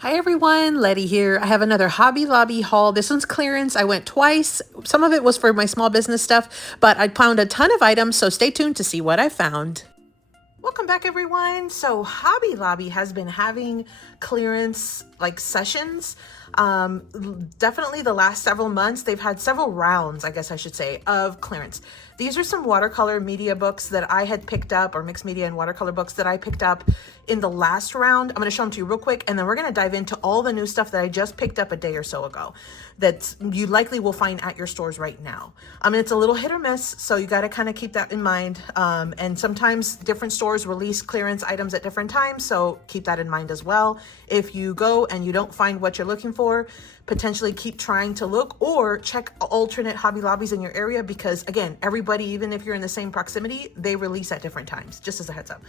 Hi everyone, Letty here. I have another Hobby Lobby haul. This one's clearance. I went twice. Some of it was for my small business stuff, but I found a ton of items, so stay tuned to see what I found. Welcome back everyone. So Hobby Lobby has been having clearance sessions. Definitely the last several months, they've had several rounds, I guess I should say, of clearance. These are some watercolor media books that I had picked up, or mixed media and watercolor books that I picked up in the last round. I'm going to show them to you real quick, and then we're going to dive into all the new stuff that I just picked up a day or so ago that you likely will find at your stores right now. It's a little hit or miss, so you got to kind of keep that in mind. And sometimes different stores release clearance items at different times, so keep that in mind as well. If you go and you don't find what you're looking for, potentially keep trying to look or check alternate Hobby Lobbies in your area, because again, everybody, even if you're in the same proximity, they release at different times, just as a heads up.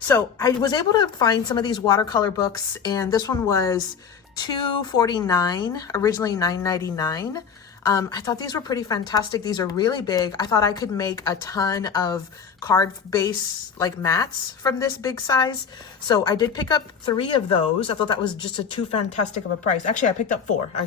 So I was able to find some of these watercolor books, and this one was $2.49, originally $9.99. I thought these were pretty fantastic. These are really big. I thought I could make a ton of card base mats from this big size. So I did pick up 3 of those. I thought that was just too fantastic of a price. Actually, I picked up 4. I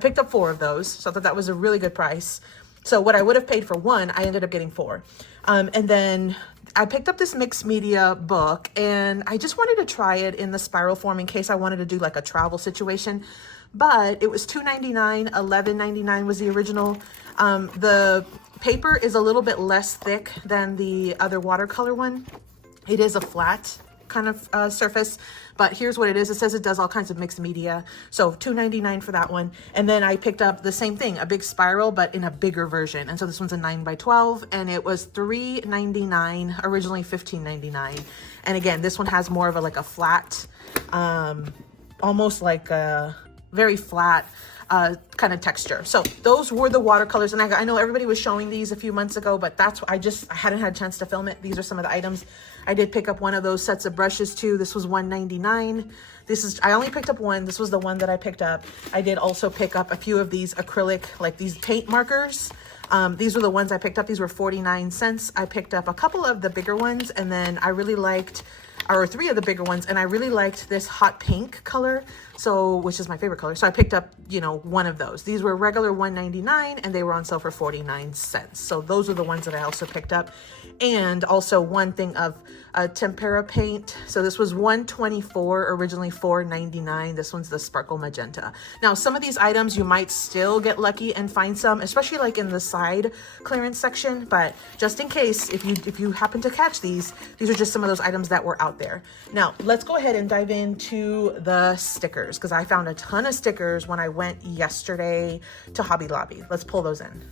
picked up 4 of those. So I thought that was a really good price. So what I would have paid for 1, I ended up getting 4. And then I picked up this mixed media book, and I just wanted to try it in the spiral form in case I wanted to do a travel situation. But it was $2.99, $11.99 was the original. The paper is a little bit less thick than the other watercolor one. It is a flat kind of surface, but here's what it is. It says it does all kinds of mixed media. So $2.99 for that one. And then I picked up the same thing, a big spiral, but in a bigger version. And so this one's a 9x12, and it was $3.99, originally $15.99. And again, this one has more of a flat, almost like a very flat kind of texture. So those were the watercolors, and I know everybody was showing these a few months ago, but that's I hadn't had a chance to film it. These are some of the items. I did pick up one of those sets of brushes too. This was $1.99. I only picked up one. This was the one that I picked up. I did also pick up a few of these acrylic, these paint markers. These were the ones I picked up. These were 49 cents. I picked up a couple of the bigger ones, and then I really liked, or 3 of the bigger ones, and I really liked this hot pink color, which is my favorite color. So I picked up, one of those. These were regular $1.99, and they were on sale for 49 cents. So those are the ones that I also picked up. And also one thing of tempera paint. So this was $1.24, originally $4.99. This one's the sparkle magenta. Now, some of these items you might still get lucky and find some, especially in the side clearance section. But just in case, if you happen to catch these are just some of those items that were out there. Now, let's go ahead and dive into the stickers, because I found a ton of stickers when I went yesterday to Hobby Lobby. Let's pull those in.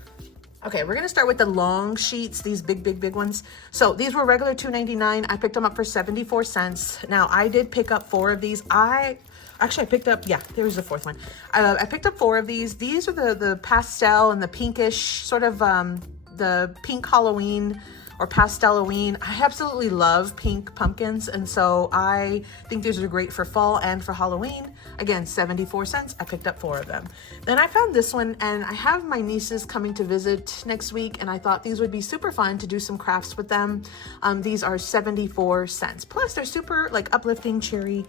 Okay, we're gonna start with the long sheets, these big ones. So these were regular $2.99. I picked them up for 74 cents. Now, I did pick up 4 of these. I picked up, there's the 4th one. I picked up 4 of these. These are the pastel and the pinkish, sort of the pink Halloween or pastel-oween. I absolutely love pink pumpkins, and so I think these are great for fall and for Halloween. Again, 74 cents. I picked up 4 of them. Then I found this one, and I have my nieces coming to visit next week, and I thought these would be super fun to do some crafts with them. These are 74 cents. Plus, they're super uplifting, cheery.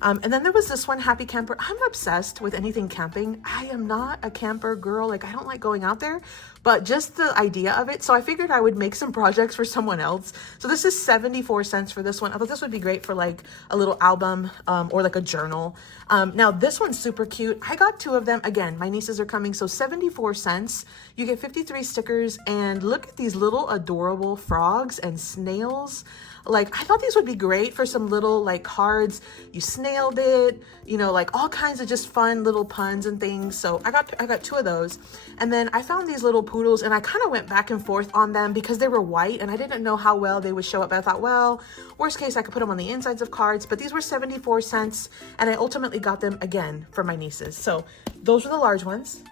And then there was this one, Happy Camper. I'm obsessed with anything camping. I am not a camper girl. I don't like going out there, but just the idea of it. So I figured I would make some projects for someone else. So this is 74 cents for this one. I thought this would be great for a little album or a journal. Now this one's super cute. I got 2 of them. Again, my nieces are coming, so 74 cents. You get 53 stickers, and look at these little adorable frogs and snails. I thought these would be great for some little cards. You snailed it, all kinds of just fun little puns and things. So I got 2 of those. And then I found these little poodles, and I kind of went back and forth on them because they were white and I didn't know how well they would show up. But I thought, well, worst case, I could put them on the insides of cards, but these were 74 cents, and I ultimately got them again for my nieces. So those were the large ones.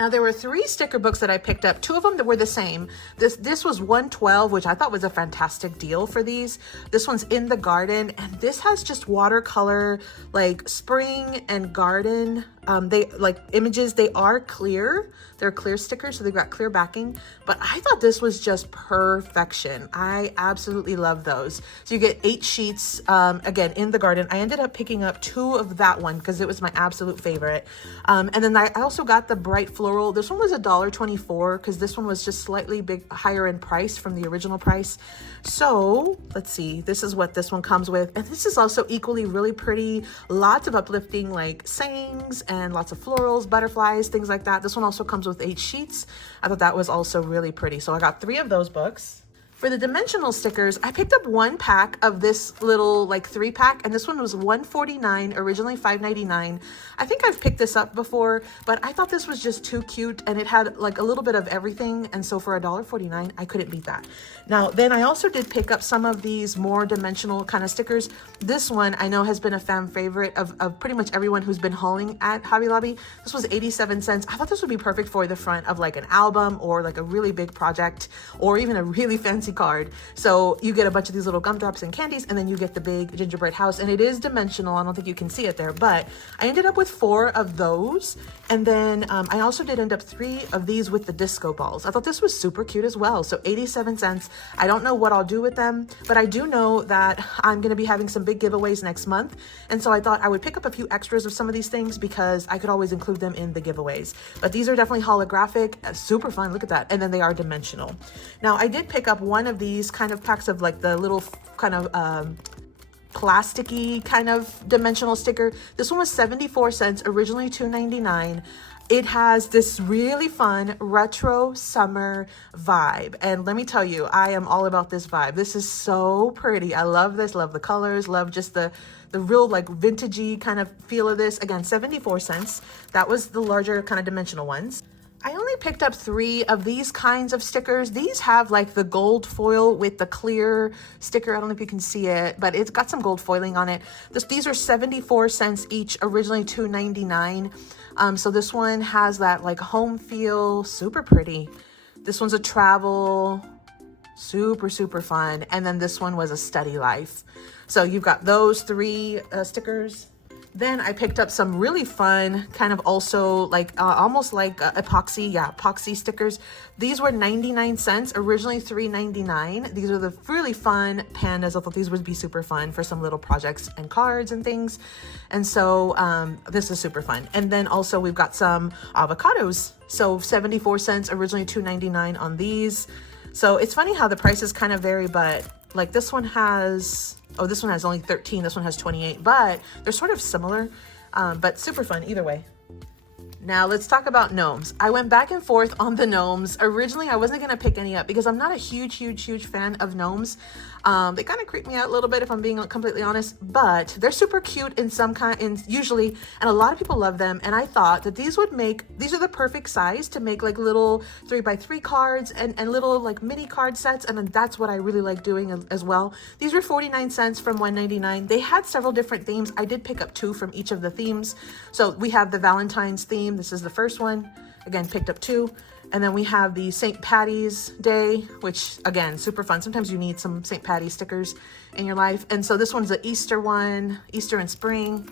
Now there were 3 sticker books that I picked up. 2 of them that were the same. This was $112, which I thought was a fantastic deal for these. This one's In the Garden, and this has just watercolor, like spring and garden. They like images. They are clear. They're clear stickers, so they've got clear backing. But I thought this was just perfection. I absolutely love those. So you get 8 sheets. Again, In the Garden. I ended up picking up 2 of that one because it was my absolute favorite. And then I also got the Bright Floral. This one was $1.24 because this one was just slightly higher in price from the original price. So let's see. This is what this one comes with, and this is also equally really pretty. Lots of uplifting like sayings and lots of florals, butterflies, things like that. This one also comes with 8 sheets. I thought that was also really pretty. So I got 3 of those books. For the dimensional stickers, I picked up 1 pack of this little like 3-pack, and this one was $1.49, originally $5.99. I think I've picked this up before, but I thought this was just too cute, and it had like a little bit of everything, and so for $1.49, I couldn't beat that. Now, then I also did pick up some of these more dimensional kind of stickers. This one I know has been a fan favorite of pretty much everyone who's been hauling at Hobby Lobby. This was 87 cents. I thought this would be perfect for the front of like an album or like a really big project or even a really fancy card. So you get a bunch of these little gumdrops and candies, and then you get the big gingerbread house, and it is dimensional. I don't think you can see it there, but I ended up with 4 of those. And then I also did end up 3 of these with the disco balls. I thought this was super cute as well. So 87 cents. I don't know what I'll do with them, but I do know that I'm going to be having some big giveaways next month. And so I thought I would pick up a few extras of some of these things because I could always include them in the giveaways. But these are definitely holographic, super fun. Look at that. And then they are dimensional. Now I did pick up 1 of these kind of packs of like the little kind of plasticky kind of dimensional sticker. This one was 74 cents, originally $2.99. It has this really fun retro summer vibe, and let me tell you, I am all about this vibe. This is so pretty. I love this, love the colors, love just the real like vintagey kind of feel of this. Again, 74 cents. That was the larger kind of dimensional ones. I only picked up 3 of these kinds of stickers. These have like the gold foil with the clear sticker. I don't know if you can see it, but it's got some gold foiling on it. These are 74 cents each, originally $2.99. So this one has that like home feel, super pretty. This one's a travel, super, super fun. And then this one was a study life. So you've got those 3 stickers. Then I picked up some really fun, kind of also like almost like epoxy, epoxy stickers. These were 99 cents, originally $3.99. These are the really fun pandas. I thought these would be super fun for some little projects and cards and things. And so this is super fun. And then also we've got some avocados. So 74 cents, originally $2.99 on these. So it's funny how the prices kind of vary, but like this one has, oh, this one has only 13, this one has 28, but they're sort of similar, but super fun either way. Now let's talk about gnomes. I went back and forth on the gnomes. Originally, I wasn't gonna pick any up because I'm not a huge fan of gnomes. They kind of creep me out a little bit if I'm being completely honest, but they're super cute in some kind, usually, and a lot of people love them. And I thought that these are the perfect size to make like little 3x3 cards and little like mini card sets. And then that's what I really like doing as well. These were 49 cents from $1.99. They had several different themes. I did pick up 2 from each of the themes. So we have the Valentine's theme. This is the first one. Again, picked up 2. And then we have the St. Patty's Day, which again, super fun. Sometimes you need some St. Patty's stickers in your life. And so this one's the Easter one, Easter and spring.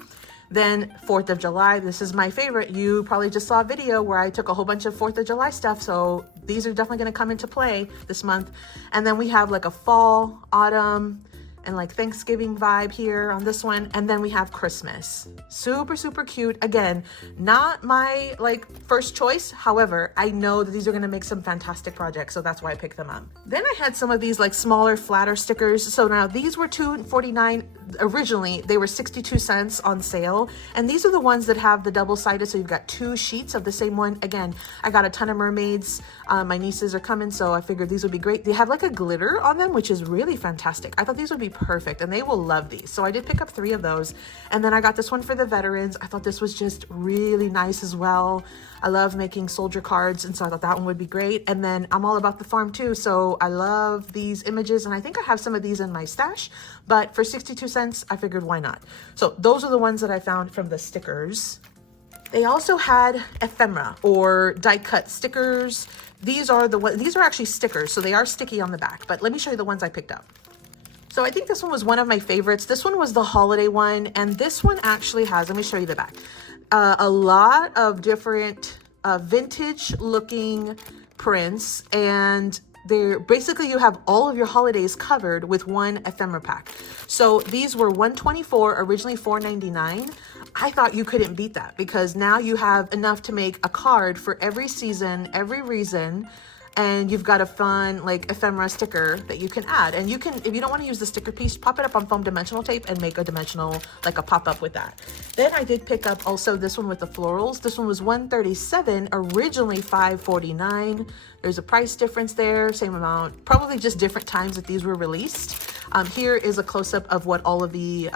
Then 4th of July, this is my favorite. You probably just saw a video where I took a whole bunch of 4th of July stuff. So these are definitely gonna come into play this month. And then we have like a fall, autumn, and like Thanksgiving vibe here on this one. And then we have Christmas. Super cute. Again, not my like first choice. However, I know that these are gonna make some fantastic projects, so that's why I picked them up. Then I had some of these like smaller, flatter stickers. So now these were $2.49. Originally, they were 62 cents on sale. And these are the ones that have the double-sided, so you've got 2 sheets of the same one. Again, I got a ton of mermaids. My nieces are coming, so I figured these would be great. They have like a glitter on them, which is really fantastic. I thought these would be perfect, and they will love these. So I did pick up 3 of those. And then I got this one for the veterans. I thought this was just really nice as well. I love making soldier cards, and so I thought that one would be great. And then I'm all about the farm too, so I love these images, and I think I have some of these in my stash, but for 62 cents, I figured why not? So those are the ones that I found from the stickers. They also had ephemera or die cut stickers. These are actually stickers, so they are sticky on the back, but let me show you the ones I picked up. So I think this one was one of my favorites. This one was the holiday one, and this one actually has, let me show you the back, a lot of different vintage looking prints, and they're basically, you have all of your holidays covered with one ephemera pack. So these were $124, originally $4.99. I thought you couldn't beat that because now you have enough to make a card for every season, every reason, and you've got a fun like ephemera sticker that you can add. And you can, if you don't want to use the sticker piece, pop it up on foam dimensional tape and make a dimensional, like a pop-up with that. Then I did pick up also this one with the florals. This one was $137, originally $5.49. There's a price difference there, same amount, probably just different times that these were released. Here is a close-up of what all of the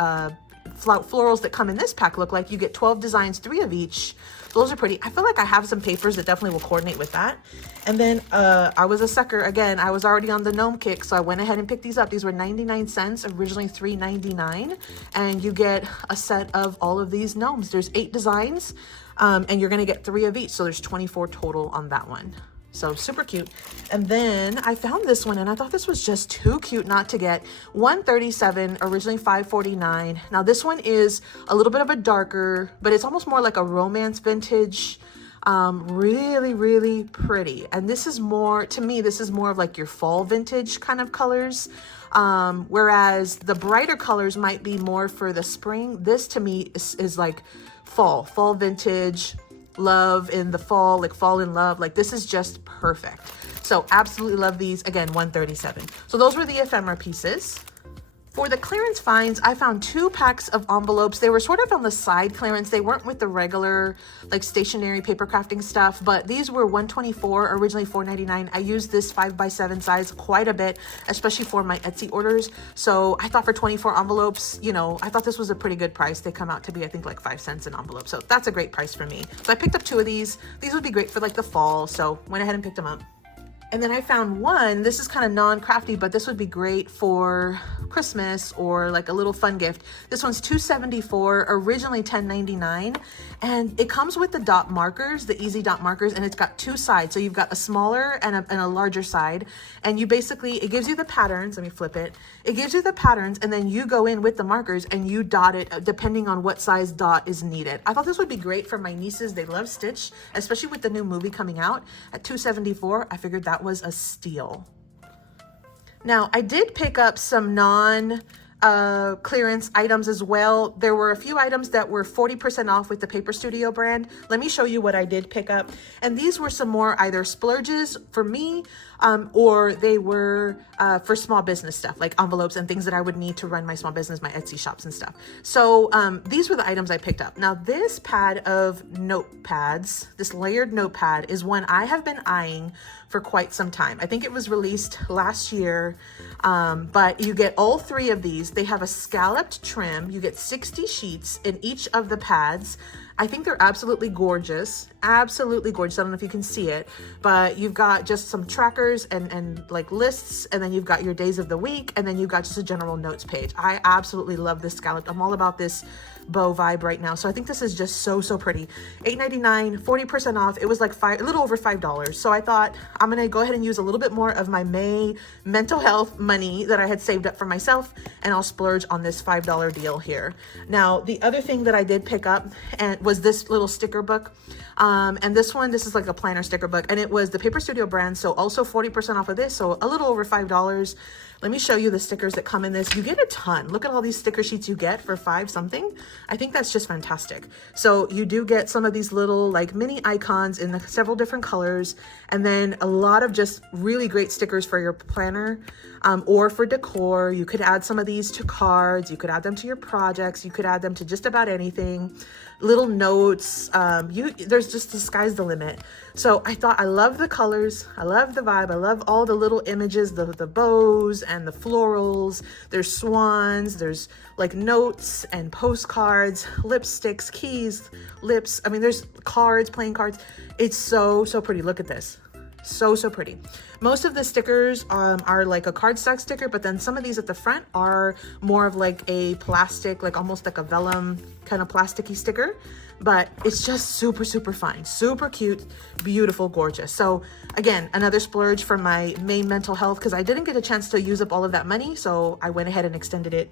florals that come in this pack look like. You get 12 designs, 3 of each. Those are pretty. I feel like I have some papers that definitely will coordinate with that. And then I was a sucker again. I was already on the gnome kick, so I went ahead and picked these up. These were 99 cents, originally $3.99, and you get a set of all of these gnomes. There's 8 designs, and you're gonna get 3 of each, so there's 24 total on that one. So super cute. And then I found this one and I thought this was just too cute not to get. $137, originally $5.49. Now this one is a little bit of a darker, but it's almost more like a romance vintage. Really, really pretty. And this is more, to me, this is more of like your fall vintage kind of colors. Whereas the brighter colors might be more for the spring. This to me is like fall vintage. Love in the fall, like fall in love, like this is just perfect. So absolutely love these. Again, $137. So those were the ephemera pieces. For the clearance finds, I found 2 packs of envelopes. They were sort of on the side clearance. They weren't with the regular like stationery paper crafting stuff, but these were $124, originally $4.99. I used this 5x7 size quite a bit, especially for my Etsy orders. So I thought for 24 envelopes, you know, I thought this was a pretty good price. They come out to be, I think, like 5 cents an envelope. So that's a great price for me. So I picked up 2 of these. These would be great for like the fall. So went ahead and picked them up. And then I found one, this is kind of non-crafty, but this would be great for Christmas or like a little fun gift. This one's $2.74, originally $10.99. And it comes with the dot markers, the easy dot markers, and it's got 2 sides. So you've got a smaller and a larger side. And you basically, it gives you the patterns. Let me flip it. It gives you the patterns and then you go in with the markers and you dot it depending on what size dot is needed. I thought this would be great for my nieces. They love Stitch, especially with the new movie coming out at $2.74. I figured that was a steal. Now I did pick up some clearance items as well. There were a few items that were 40% off with the Paper Studio brand. Let me show you what I did pick up. And these were some more either splurges for me, or they were for small business stuff, like envelopes and things that I would need to run my small business, my Etsy shops and stuff. So these were the items I picked up. Now this pad of notepads, this layered notepad, is one I have been eyeing for quite some time. I think it was released last year, but you get all 3 of these. They have a scalloped trim. You get 60 sheets in each of the pads. I think they're absolutely gorgeous. Absolutely gorgeous. I don't know if you can see it, but you've got just some trackers and like lists, and then you've got your days of the week, and then you've got just a general notes page. I absolutely love this scalloped. I'm all about this bow vibe right now. So I think this is just so pretty. $8.99, 40% off. It was like a little over $5. So I thought I'm gonna go ahead and use a little bit more of my May mental health money that I had saved up for myself, and I'll splurge on this $5 deal here. Now the other thing that I did pick up and was this little sticker book. And this is like a planner sticker book, and it was the Paper Studio brand. So also 40% off of this. So a little over $5. Let me show you the stickers that come in this. You get a ton. Look at all these sticker sheets you get for $5 something. I think that's just fantastic. So you do get some of these little like mini icons in several different colors, and then a lot of just really great stickers for your planner, or for decor. You could add some of these to cards. You could add them to your projects. You could add them to just about anything. Little notes. There's just, the sky's the limit. So I thought, I love the colors. I love the vibe. I love all the little images, the bows and the florals. There's swans. There's like notes and postcards, lipsticks, keys, lips. I mean, there's cards, playing cards. It's so pretty. Look at this. So pretty. Most of the stickers are like a cardstock sticker, but then some of these at the front are more of like a plastic, like almost like a vellum kind of plasticky sticker. but it's just super, super fun, super cute, beautiful, gorgeous. So again, another splurge for my main mental health, because I didn't get a chance to use up all of that money. So I went ahead and extended it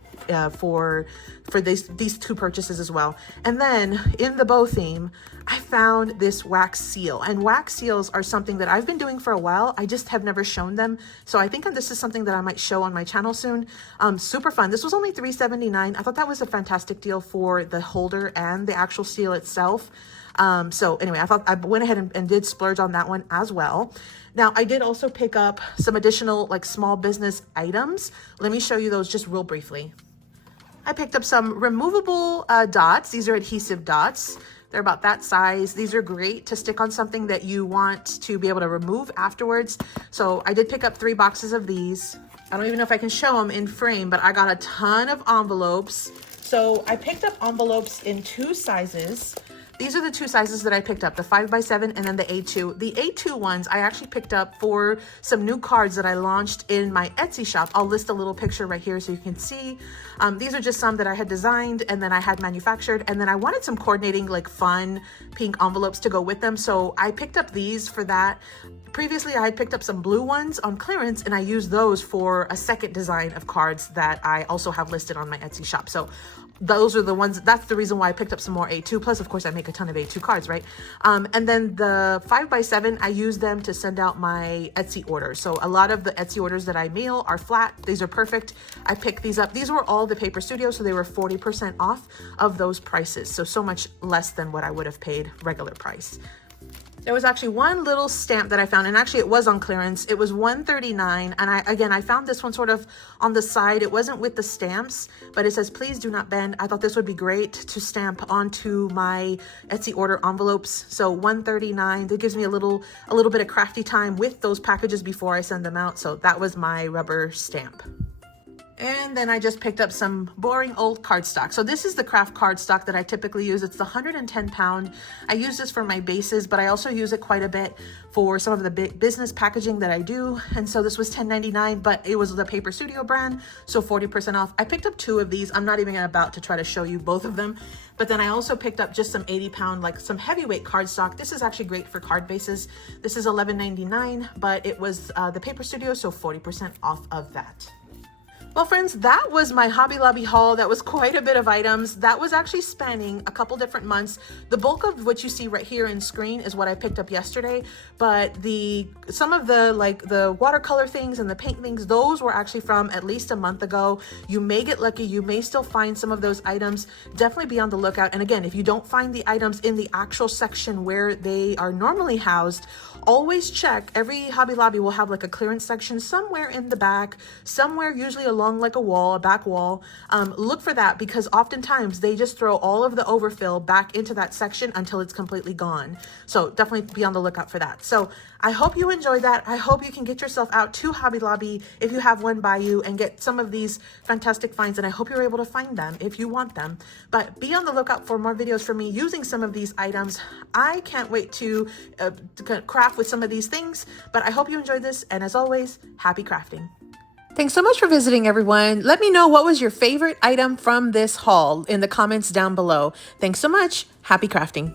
for these two purchases as well. And then in the bow theme, I found this wax seal, and wax seals are something that I've been doing for a while. I just have never shown them. So I think this is something that I might show on my channel soon. Super fun. This was only $3.79. I thought that was a fantastic deal for the holder and the actual seal itself. So anyway, I went ahead and did splurge on that one as well. Now I did also pick up some additional like small business items. Let me show you those just real briefly. I picked up some removable dots. These are adhesive dots. They're about that size. These are great to stick on something that you want to be able to remove afterwards. So I did pick up 3 boxes of these. I don't even know if I can show them in frame, but I got a ton of envelopes. So I picked up envelopes in 2 sizes. These are the 2 sizes that I picked up, the 5x7 and then the A2. The A2 ones I actually picked up for some new cards that I launched in my Etsy shop. I'll list a little picture right here so you can see. These are just some that I had designed and then I had manufactured, and then I wanted some coordinating like fun pink envelopes to go with them. So I picked up these for that. Previously, I had picked up some blue ones on clearance, and I used those for a second design of cards that I also have listed on my Etsy shop. So those are the ones, that's the reason why I picked up some more A2. Plus, of course, I make a ton of A2 cards, right? And then the 5x7, I use them to send out my Etsy orders. So a lot of the Etsy orders that I mail are flat. These are perfect. I picked these up. These were all the Paper Studio, so they were 40% off of those prices. So much less than what I would have paid regular price. There was actually one little stamp that I found, and actually it was on clearance. It was $1.39, and I found this one sort of on the side. It wasn't with the stamps, but it says, "Please do not bend." I thought this would be great to stamp onto my Etsy order envelopes. So $1.39, that gives me a little bit of crafty time with those packages before I send them out. So that was my rubber stamp. And then I just picked up some boring old cardstock. So this is the craft cardstock that I typically use. It's the 110 pound. I use this for my bases, but I also use it quite a bit for some of the big business packaging that I do. And so this was $10.99, but it was the Paper Studio brand, so 40% off. I picked up 2 of these. I'm not even about to try to show you both of them. But then I also picked up just some 80 pound, like some heavyweight cardstock. This is actually great for card bases. This is $11.99, but it was the Paper Studio, so 40% off of that. Well, friends, that was my Hobby Lobby haul. That was quite a bit of items. That was actually spanning a couple different months. The bulk of what you see right here in screen is what I picked up yesterday, but some of the watercolor things and the paint things, those were actually from at least a month ago. You may get lucky. You may still find some of those items. Definitely be on the lookout. And again, if you don't find the items in the actual section where they are normally housed, always check. Every Hobby Lobby will have like a clearance section somewhere in the back, somewhere usually along like a back wall. Look for that, because oftentimes they just throw all of the overfill back into that section until it's completely gone. So definitely be on the lookout for that. So I hope you enjoyed that. I hope you can get yourself out to Hobby Lobby if you have one by you and get some of these fantastic finds. And I hope you're able to find them if you want them. But be on the lookout for more videos from me using some of these items. I can't wait to craft with some of these things. But I hope you enjoyed this. And as always, happy crafting. Thanks so much for visiting, everyone. Let me know what was your favorite item from this haul in the comments down below. Thanks so much. Happy crafting.